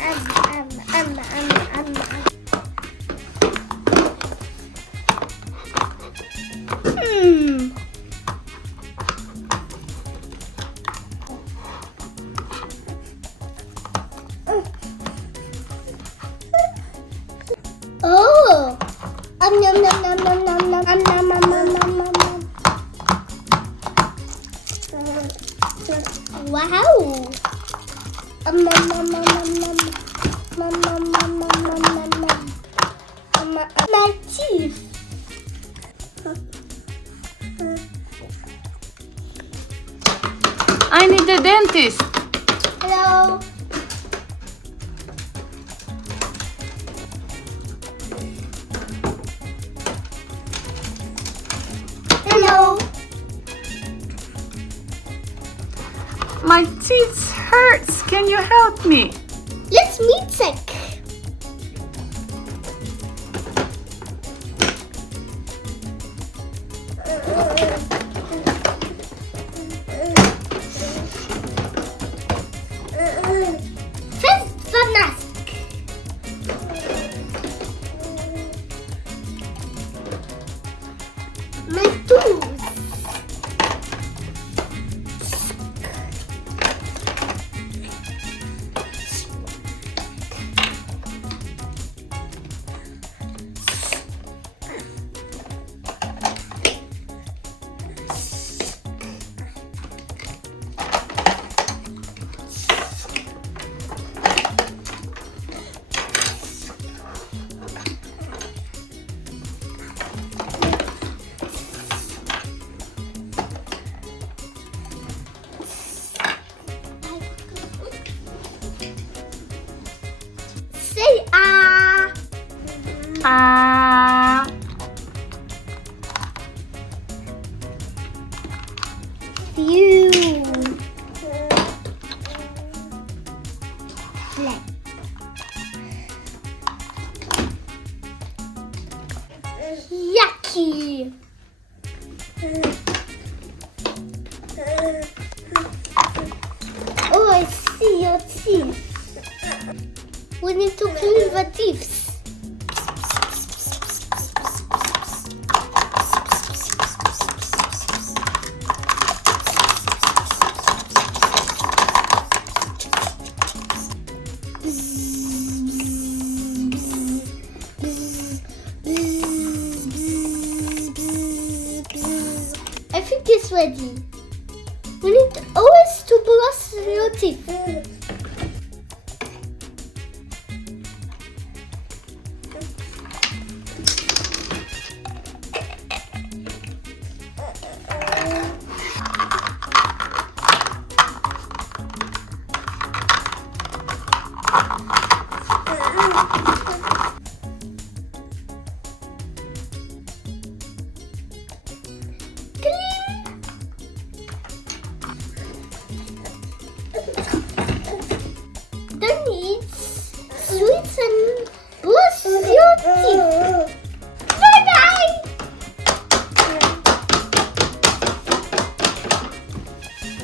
Oh! Nom nom nom nom nom nom nom nom nom nom nom nom. Wow! Nom nom nom nom nom nom nom nom nom nom nom. My teeth. I need a dentist. Hello. Hello. My teeth hurts. Can you help me? Let's meet sick. First the mask. My tooth. Say ah. Ah. Phew. Black. Yucky. Oh, I see your teeth. We need to clean the teeth. I think it's ready. We need always to brush your teeth. Don't eat sweets